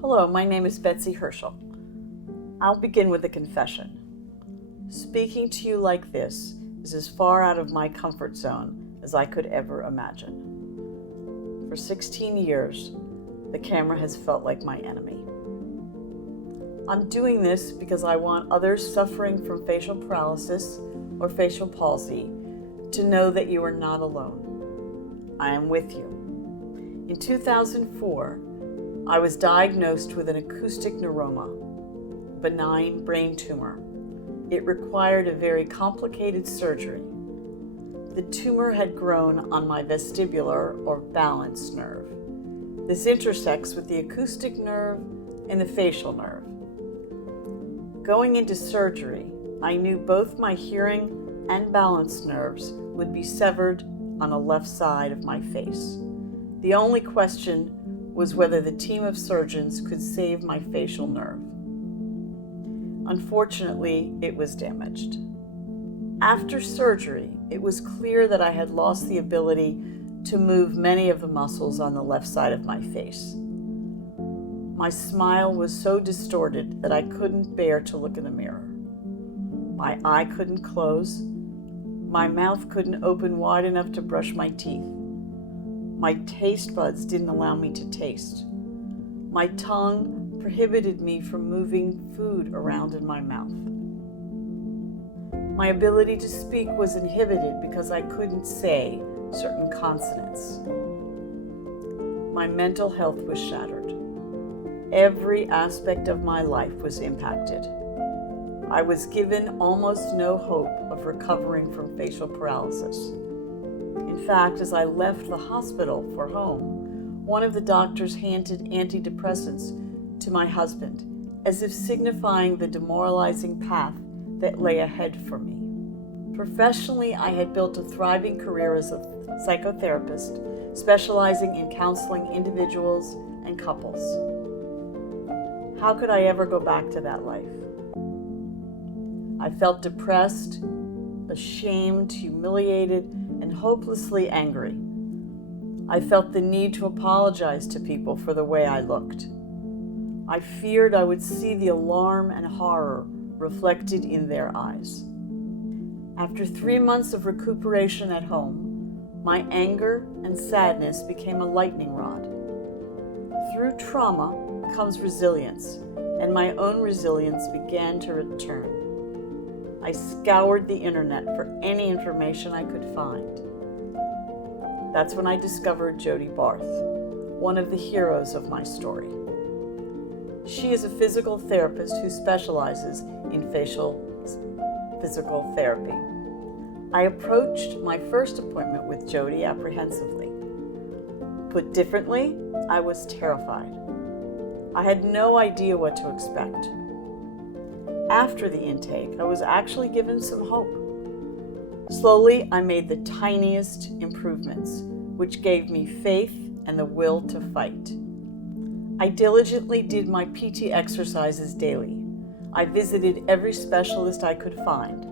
Hello, my name is Betsy Hirschel. I'll begin with a confession. Speaking to you like this is as far out of my comfort zone as I could ever imagine. For 16 years, the camera has felt like my enemy. I'm doing this because I want others suffering from facial paralysis or facial palsy to know that you are not alone. I am with you. In 2004, I was diagnosed with an acoustic neuroma, benign brain tumor. It required a very complicated surgery. The tumor had grown on my vestibular or balance nerve. This intersects with the acoustic nerve and the facial nerve. Going into surgery, I knew both my hearing and balance nerves would be severed on the left side of my face. The only question was whether the team of surgeons could save my facial nerve. Unfortunately, it was damaged. After surgery, it was clear that I had lost the ability to move many of the muscles on the left side of my face. My smile was so distorted that I couldn't bear to look in the mirror. My eye couldn't close. My mouth couldn't open wide enough to brush my teeth. My taste buds didn't allow me to taste. My tongue prohibited me from moving food around in my mouth. My ability to speak was inhibited because I couldn't say certain consonants. My mental health was shattered. Every aspect of my life was impacted. I was given almost no hope of recovering from facial paralysis. In fact, as I left the hospital for home, one of the doctors handed antidepressants to my husband, as if signifying the demoralizing path that lay ahead for me. Professionally, I had built a thriving career as a psychotherapist, specializing in counseling individuals and couples. How could I ever go back to that life? I felt depressed, ashamed, humiliated, and hopelessly angry. I felt the need to apologize to people for the way I looked. I feared I would see the alarm and horror reflected in their eyes. After 3 months of recuperation at home, my anger and sadness became a lightning rod. Through trauma comes resilience, and my own resilience began to return. I scoured the internet for any information I could find. That's when I discovered Jody Barth, one of the heroes of my story. She is a physical therapist who specializes in physical therapy. I approached my first appointment with Jody apprehensively. Put differently, I was terrified. I had no idea what to expect. After the intake, I was actually given some hope. Slowly, I made the tiniest improvements, which gave me faith and the will to fight. I diligently did my PT exercises daily. I visited every specialist I could find,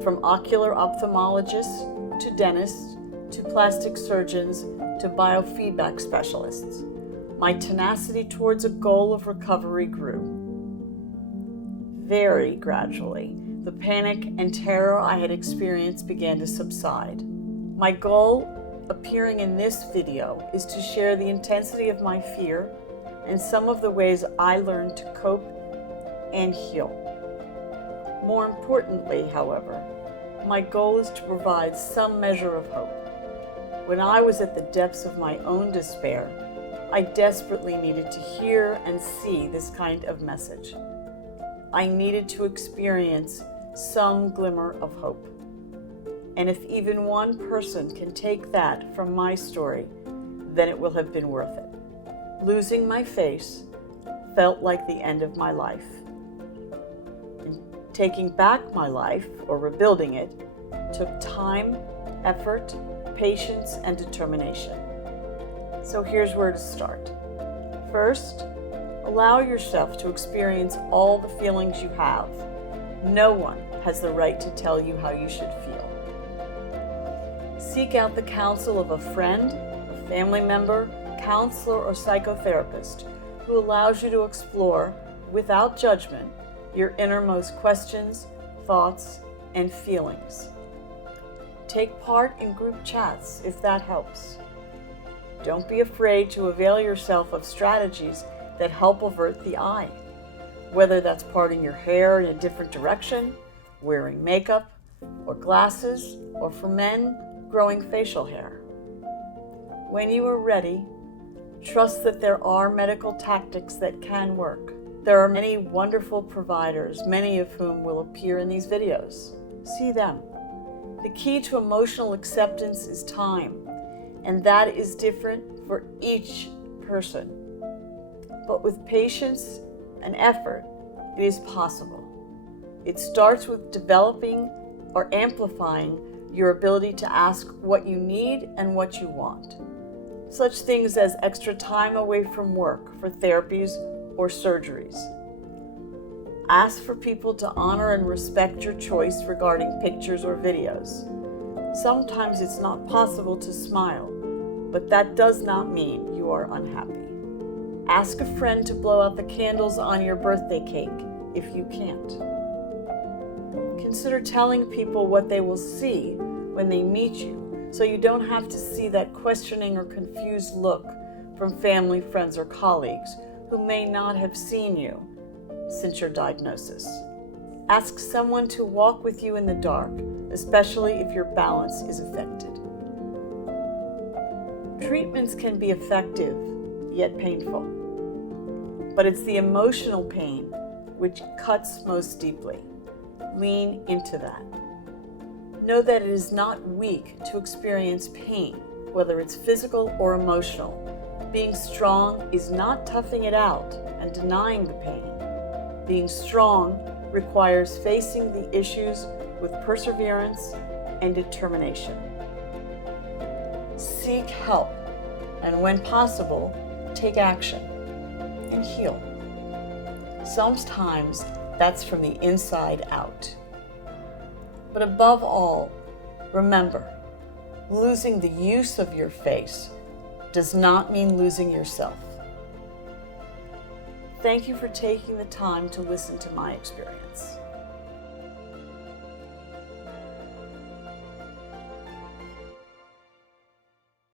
from ocular ophthalmologists to dentists to plastic surgeons to biofeedback specialists. My tenacity towards a goal of recovery grew. Very gradually, the panic and terror I had experienced began to subside. My goal, appearing in this video, is to share the intensity of my fear and some of the ways I learned to cope and heal. More importantly, however, my goal is to provide some measure of hope. When I was at the depths of my own despair, I desperately needed to hear and see this kind of message. I needed to experience some glimmer of hope. And if even one person can take that from my story, then it will have been worth it. Losing my face felt like the end of my life. And taking back my life, or rebuilding it, took time, effort, patience, and determination. So here's where to start. First, allow yourself to experience all the feelings you have. No one has the right to tell you how you should feel. Seek out the counsel of a friend, a family member, counselor, or psychotherapist who allows you to explore, without judgment, your innermost questions, thoughts, and feelings. Take part in group chats if that helps. Don't be afraid to avail yourself of strategies that help avert the eye, whether that's parting your hair in a different direction, wearing makeup or glasses, or for men, growing facial hair. When you are ready, trust that there are medical tactics that can work. There are many wonderful providers, many of whom will appear in these videos. See them. The key to emotional acceptance is time, and that is different for each person. But with patience and effort, it is possible. It starts with developing or amplifying your ability to ask what you need and what you want. Such things as extra time away from work for therapies or surgeries. Ask for people to honor and respect your choice regarding pictures or videos. Sometimes it's not possible to smile, but that does not mean you are unhappy. Ask a friend to blow out the candles on your birthday cake if you can't. Consider telling people what they will see when they meet you, so you don't have to see that questioning or confused look from family, friends, or colleagues who may not have seen you since your diagnosis. Ask someone to walk with you in the dark, especially if your balance is affected. Treatments can be effective, yet painful. But it's the emotional pain which cuts most deeply. Lean into that. Know that it is not weak to experience pain, whether it's physical or emotional. Being strong is not toughing it out and denying the pain. Being strong requires facing the issues with perseverance and determination. Seek help, and when possible, take action and heal. Sometimes that's from the inside out. But above all, remember, losing the use of your face does not mean losing yourself. Thank you for taking the time to listen to my experience.